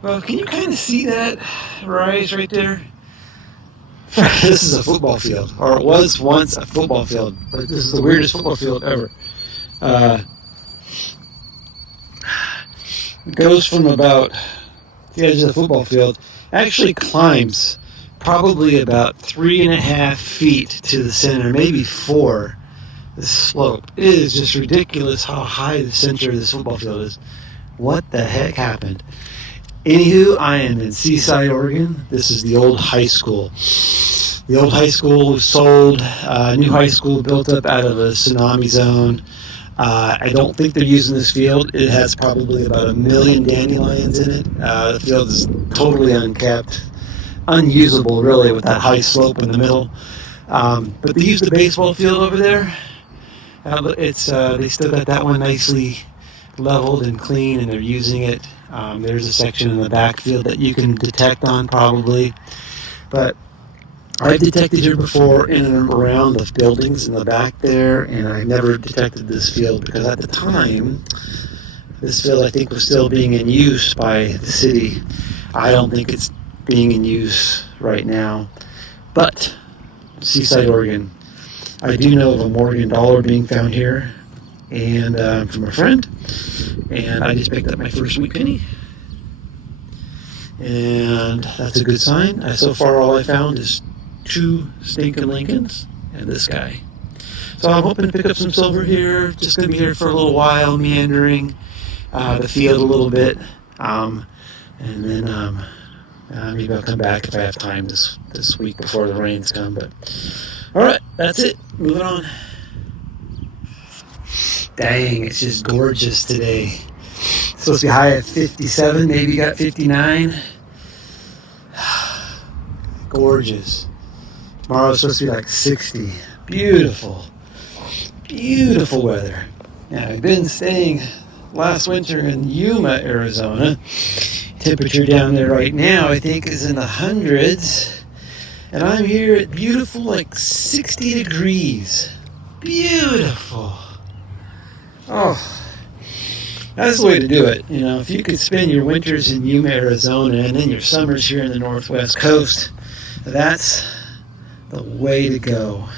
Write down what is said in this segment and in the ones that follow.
Well, can you kind of see that rise right there? This is a football field, or it was once a football field, but this is the weirdest football field ever. Uh, it goes from about the edge of the football field, actually climbs probably about 3.5 feet to the center, maybe 4. The slope. It is just ridiculous how high the center of this football field is. What the heck happened? Anywho, I am in Seaside, Oregon. This is the old high school. The old high school was sold. New high school built up out of a tsunami zone. I don't think they're using this field. It has probably about 1 million dandelions in it. The field is totally unkept, unusable really, with that high slope in the middle. But they used the baseball field over there. They still got that one nicely leveled and clean, and they're using it. There's a section in the backfield that you can detect on probably, but I've detected here before in and around the buildings in the back there, and I never detected this field because at the time, this field I think was still being in use by the city. I don't think it's being in use right now, but Seaside, Oregon. I do know of a Morgan dollar being found here, and from a friend, and I just picked up my first wheat penny, and that's a good sign. So far all I found is 2 stinking Lincolns and this guy. So I'm hoping to pick up some silver here. Just going to be here for a little while, meandering the field a little bit, and then maybe I'll come back if I have time this week before the rains come. But all right, that's it. Moving on. Dang, it's just gorgeous today. It's supposed to be high at 57, maybe got 59. Gorgeous. Tomorrow's supposed to be like 60. Beautiful. Beautiful weather. Now, I've been staying last winter in Yuma, Arizona. Temperature down there right now, I think, is in the hundreds. And I'm here at beautiful, like 60 degrees. Beautiful. Oh, that's the way to do it. You know, if you could spend your winters in Yuma, Arizona, and then your summers here in the Northwest Coast, that's the way to go.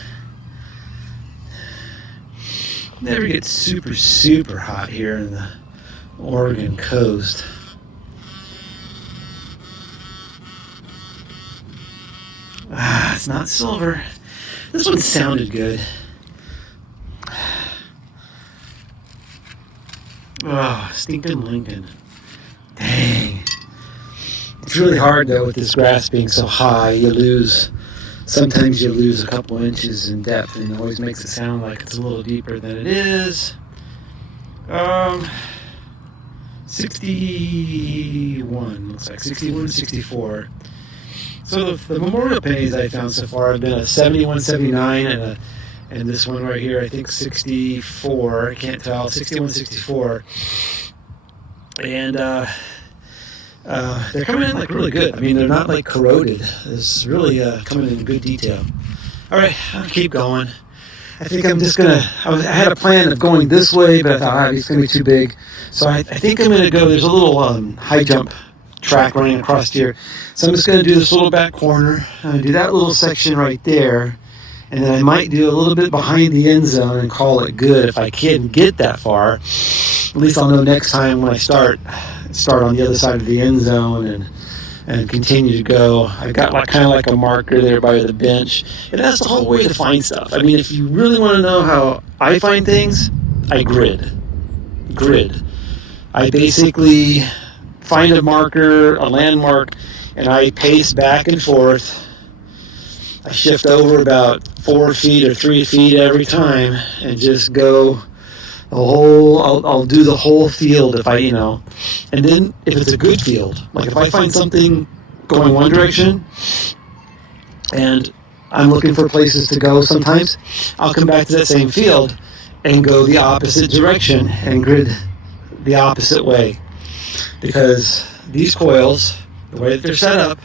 Never gets super, super hot here in the Oregon coast. It's not silver. This one sounded good. Oh, stinking Lincoln. Dang. It's really hard though with this grass being so high. Sometimes you lose a couple inches in depth, and it always makes it sound like it's a little deeper than it is. 61, looks like 61, 64. So the memorial pennies I found so far have been a 71, 79, and this one right here, I think 64. I can't tell. 61, 64. And they're coming in like really good. I mean, they're not like corroded. It's really coming in good detail. All right, I'll keep going. I think I'm just gonna. I had a plan of going this way, but I thought it's gonna be too big. So I think I'm gonna go. There's a little high jump track running across here. So I'm just going to do this little back corner. I'm going to do that little section right there. And then I might do a little bit behind the end zone and call it good if I can get that far. At least I'll know next time when I start on the other side of the end zone and continue to go. I've got kind of like a marker there by the bench. And that's the whole way to find stuff. I mean, if you really want to know how I find things, I grid. I basically find a marker, a landmark, and I pace back and forth. I shift over about 4 feet or 3 feet every time and just go the whole, I'll do the whole field if and then if it's a good field, like if I find something going one direction and I'm looking for places to go sometimes, I'll come back to that same field and go the opposite direction and grid the opposite way. Because these coils, the way that they're set up,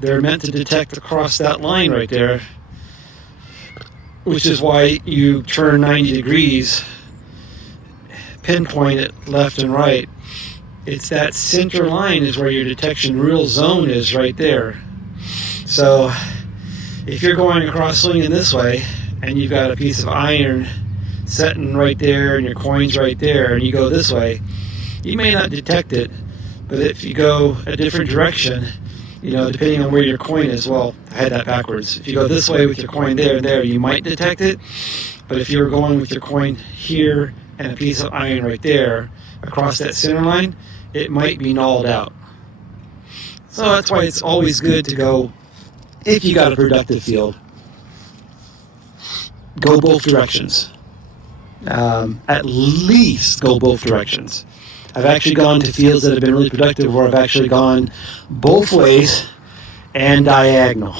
they're meant to detect across that line right there, which is why you turn 90 degrees pinpoint it left and right. It's that center line is where your detection real zone is, right there. So if you're going across swinging this way and you've got a piece of iron setting right there and your coin's right there and you go this way, you may not detect it, but if you go a different direction, depending on where your coin is, well, I had that backwards. If you go this way with your coin there and there, you might detect it, but if you're going with your coin here and a piece of iron right there across that center line, it might be nulled out. So that's why it's always good to go, if you got a productive field, go both directions. At least go both directions. I've actually gone to fields that have been really productive where I've actually gone both ways and diagonal.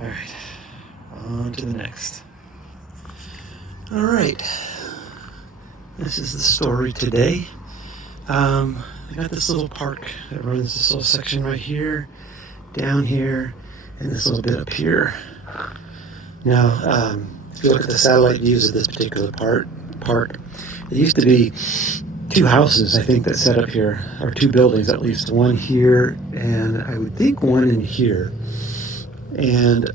All right, on to the next. All right, this is the story today. I got this little park that runs this little section right here, down here, and this little bit up here. Now, if you look at the satellite views of this particular park, it used to be 2 houses, I think, that set up here, or 2 buildings at least, one here, and I would think one in here. And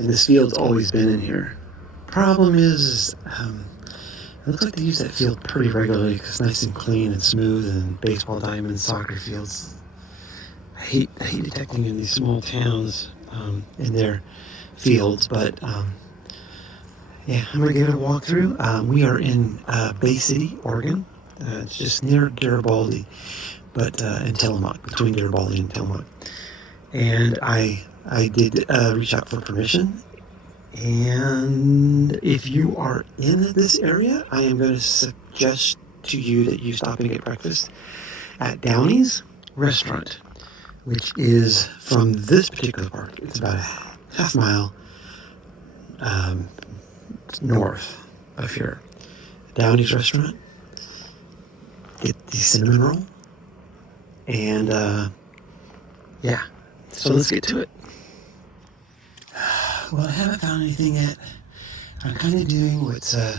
this field's always been in here. Problem is it looks like they use that field pretty regularly because it's nice and clean and smooth, and baseball diamonds, soccer fields. I hate detecting in these small towns in their fields, but yeah, I'm going to give it a walkthrough. We are in Bay City, Oregon. It's just near Garibaldi, but in Tillamook, between Garibaldi and Tillamook. And I did reach out for permission. And if you are in this area, I am going to suggest to you that you stop and get breakfast at Downey's Restaurant, which is from this particular park. It's about a half mile north of here. Downey's Restaurant. Get the cinnamon roll. And yeah, so let's get to it. Well, I haven't found anything yet. I'm kind of doing what I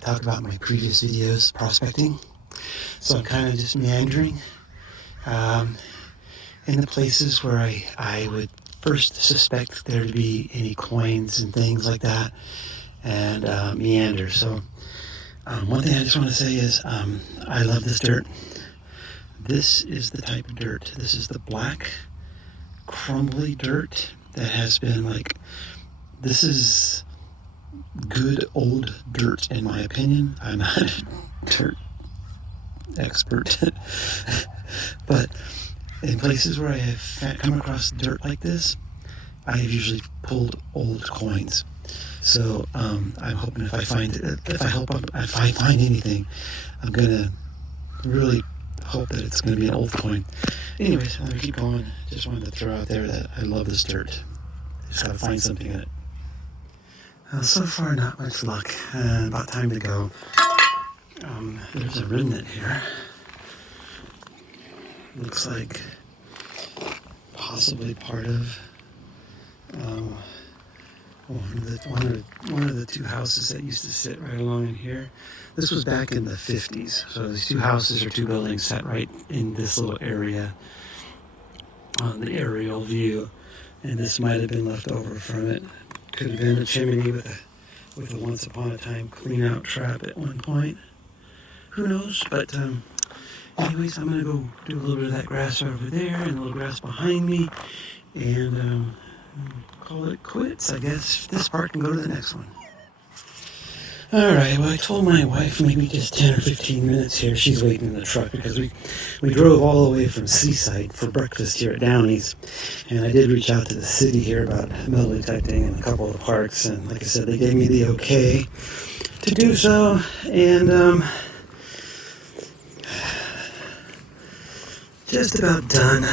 talked about in my previous videos, prospecting. So I'm kind of just meandering in the places where I would first suspect there to be any coins and things like that, and meander. So one thing I just want to say is I love this dirt. This is the type of dirt. This is the black, crumbly dirt that has been this is good old dirt, in my opinion. I'm not a dirt expert, but in places where I have come across dirt like this, I have usually pulled old coins. So I'm hoping if I find anything, I'm gonna really hope that it's gonna be an old coin. Anyways, I'm gonna keep going. Just wanted to throw out there that I love this dirt. Just gotta find something in it. So far, not much luck. About time to go. There's a remnant here. Looks like possibly part of one of the 2 houses that used to sit right along in here. This was back in the 50s. So these 2 houses or 2 buildings sat right in this little area on the aerial view. And this might have been left over from it. Could have been a chimney with a once upon a time clean out trap at one point. Who knows? But anyways, I'm gonna go do a little bit of that grass over there and a little grass behind me, and call it quits, I guess. This part can go to the next one. Alright, well, I told my wife maybe just 10 or 15 minutes here. She's waiting in the truck because we drove all the way from Seaside for breakfast here at Downey's. And I did reach out to the city here about metal detecting in a couple of the parks. And like I said, they gave me the okay to do so. And just about done.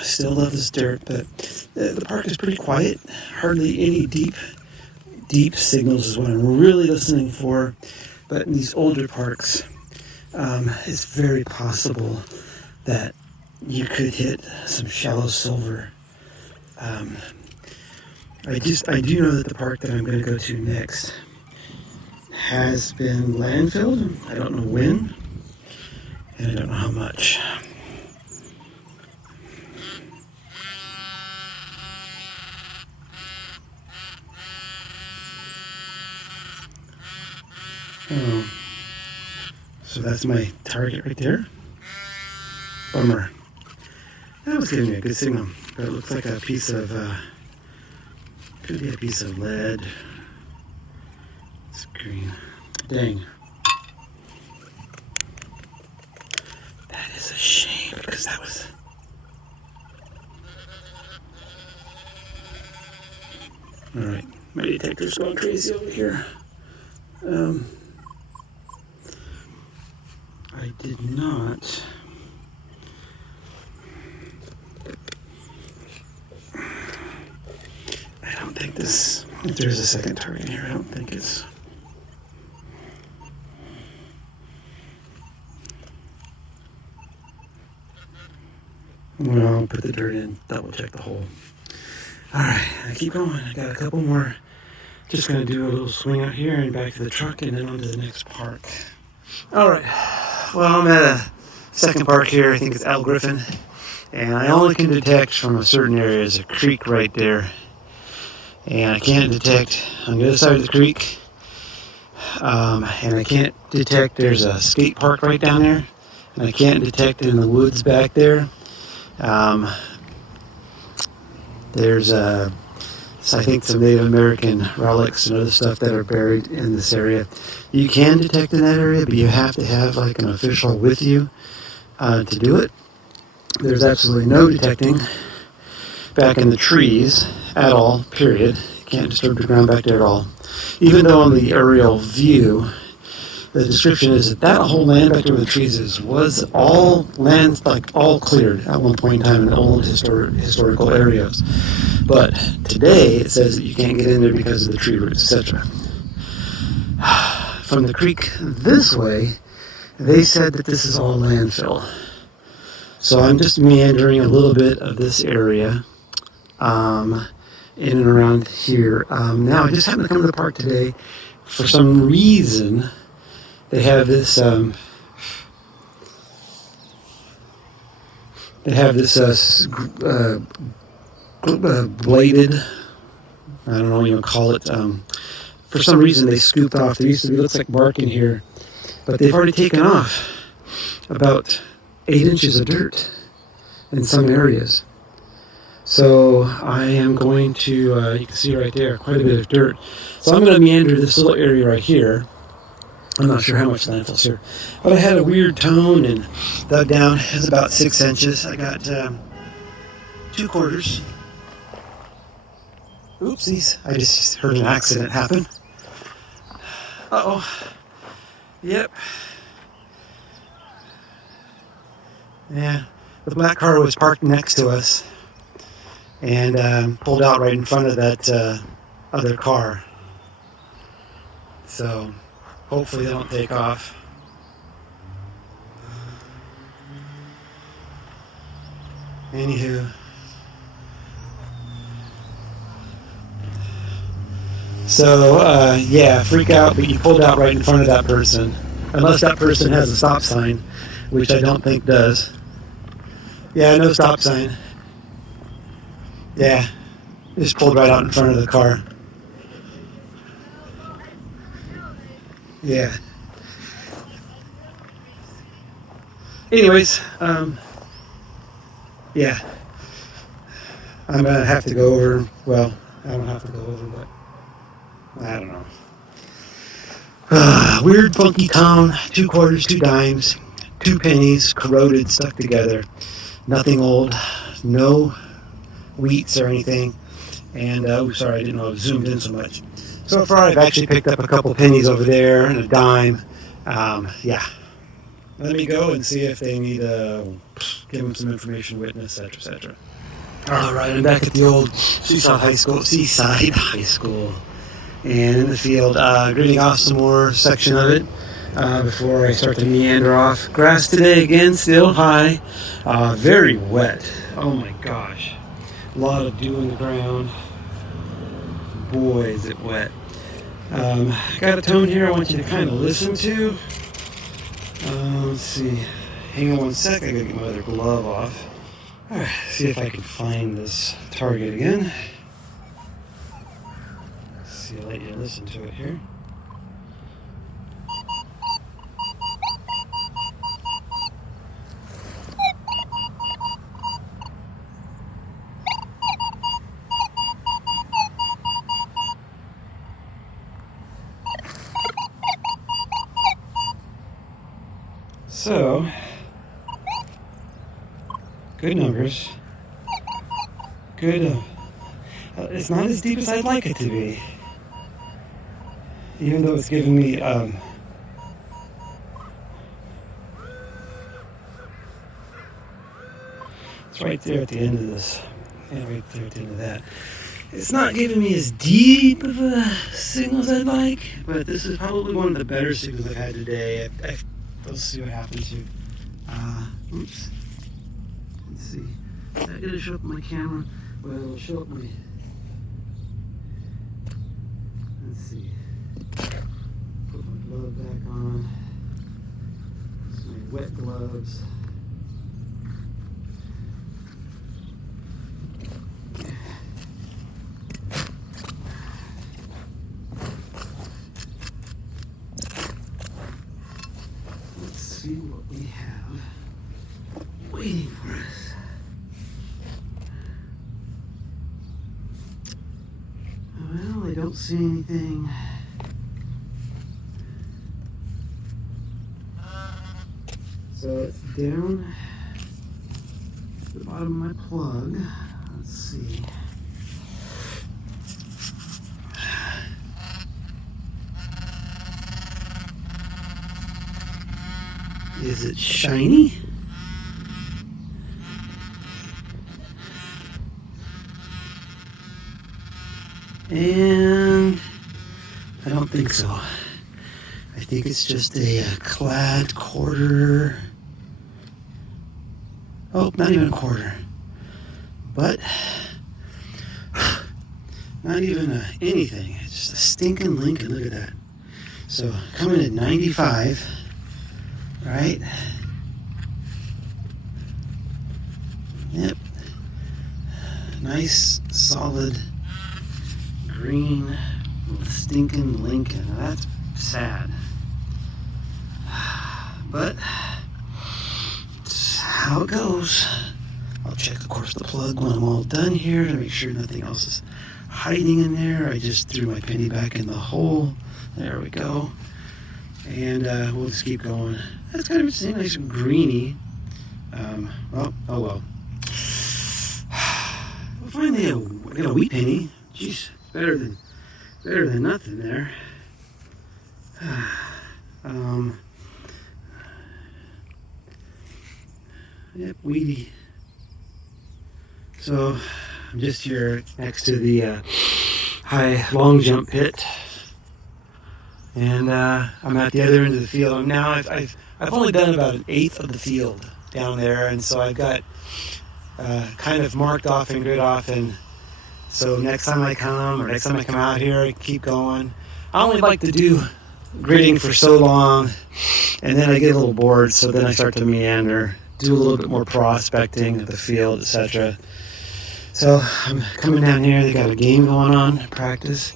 Still love this dirt, but the park is pretty quiet. Hardly any deep signals is what I'm really listening for. But in these older parks, it's very possible that you could hit some shallow silver. I do know that the park that I'm going to go to next has been landfilled. I don't know when, and I don't know how much. Oh, so that's my target right there. Bummer. That was giving me a good signal, but it looks like a piece of, could be a piece of lead. It's green. Dang. That is a shame, because that was... Alright, my detector's going crazy over here. I did not... I don't think this... If there's a second target here, I don't think it's... Well, I'll put the dirt in, double check the hole. Alright, I keep going. I got a couple more. Just gonna do a little swing out here and back to the truck and then on to the next park. Alright, well, I'm at a second park here. I think it's Griffin. And I only can detect from a certain area. There's a creek right there. And I can't detect on the other side of the creek. And I can't detect, there's a skate park right down there. And I can't detect in the woods back there. There's I think some Native American relics and other stuff that are buried in this area. You can detect in that area, but you have to have like an official with you to do it. There's absolutely no detecting back in the trees at all, period. You can't disturb the ground back there at all. Even though on the aerial view, the description is that whole land back there where the trees was all land, like all cleared at one point in time in old historical areas. But today it says that you can't get in there because of the tree roots, etc. From the creek this way, they said that this is all landfill. So I'm just meandering a little bit of this area in and around here. Now I just happened to come to the park today. For some reason, they have this bladed, I don't know what you would call it. For some reason they scooped off. There used to be, looks like bark in here, but they've already taken off about 8 inches of dirt in some areas. So I am going to, you can see right there, quite a bit of dirt. So I'm going to meander this little area right here. I'm not sure how much landfill's here, but I had a weird tone and dug down. It's about 6 inches. I got 2 quarters. Oopsies, I just heard an accident happen. Uh-oh. Yep. Yeah, the black car was parked next to us and pulled out right in front of that other car. So hopefully they don't take off. Anywho. So, yeah, freak out, but you pulled out right in front of that person. Unless that person has a stop sign, which I don't think does. Yeah, no stop sign. Yeah, just pulled right out in front of the car. Yeah. Anyways, yeah. I'm going to have to go over, well, I don't have to go over, but I don't know. Weird, funky town, 2 quarters, 2 dimes, 2 pennies, corroded, stuck together. Nothing old, no wheats or anything. And, sorry, I didn't know I was zoomed in so much. So far, I've actually picked up a couple pennies over there and a dime. Yeah. Let me go and see if they need to give them some information, witness, etc., etc. All right, I'm back at the old Seaside High School. And in the field, grading off some more section of it before I start to meander off. Grass today, again, still high. Very wet. Oh my gosh. A lot of dew in the ground. Boy, is it wet. Got a tone here I want you to kind of listen to. Let's see. Hang on one sec. I gotta get my other glove off. All right, see if I can find this target again. Let's see, I'll let you listen to it here. So, good numbers. Good. It's not as deep as I'd like it to be. Even though it's giving me it's right there at the end of this. Yeah, right there at the end of that. It's not giving me as deep of a signal as I'd like, but this is probably one of the better signals I've had today. Let's see what happens here. Oops. Let's see. Is that going to show up on my camera? Well, it'll show up my... Let's see. Put my glove back on. It's my wet gloves. Let's see what we have waiting for us. Well, I don't see anything. So it's down to the bottom of my plug. Let's see. Is it shiny? And I don't think so. I think it's just a clad quarter. Oh, not even a quarter. But not even anything. It's just a stinking Lincoln. Look at that. So coming at 95. Right? Yep. Nice, solid green stinking Lincoln. Now that's sad. But it's how it goes. I'll check, of course, the plug when I'm all done here to make sure nothing else is hiding in there. I just threw my penny back in the hole. There we go. And we'll just keep going. That's kind of interesting, nice and greeny. Oh well. Well, finally, I got a wheat penny. Jeez, better than nothing there. Yep, weedy. So I'm just here next to the high long jump pit. And I'm at the other end of the field. And now I've only done about an eighth of the field down there, and so I've got kind of marked off and grid off. And so next time I come out here, I keep going. I only like to do gridding for so long, and then I get a little bored. So then I start to meander, do a little bit more prospecting of the field, etc. So I'm coming down here. They got a game going on, practice.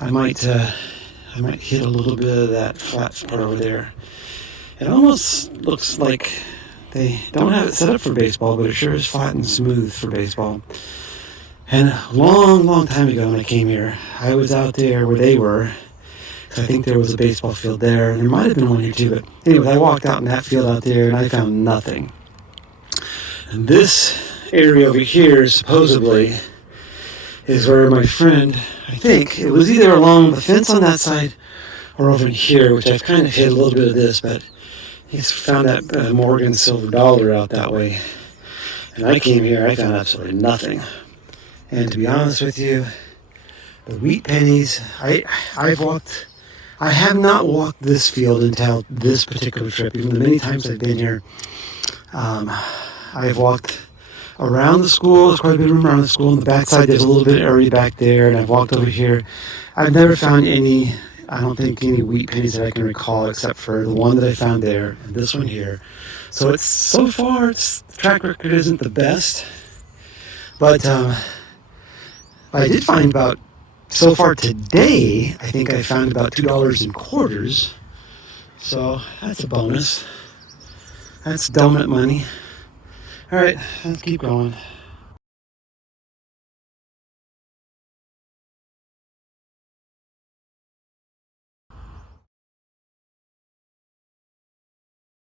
I might hit a little bit of that flat part over there. It almost looks like they don't have it set up for baseball, but it sure is flat and smooth for baseball. And a long time ago when I came here, I was out there where they were, because I think there was a baseball field there, and there might have been one here too, but anyway, I walked out in that field out there, and I found nothing. And this area over here, supposedly, is where my friend, I think, it was either along the fence on that side or over in here, which I've kind of hit a little bit of this, but he's found that Morgan silver dollar out that way. And I came here, I found absolutely nothing. And to be honest with you, the wheat pennies, I have not walked this field until this particular trip. Even the many times I've been here, I've walked around the school. There's quite a bit of room around the school. On the backside, there's a little bit of area back there, and I've walked over here. I've never found any, I don't think, any wheat pennies that I can recall, except for the one that I found there and this one here. So it's, so far, the track record isn't the best. But I did find about, so far today, I think I found about $2 in quarters. So that's a bonus. That's donut money. All right, let's keep going.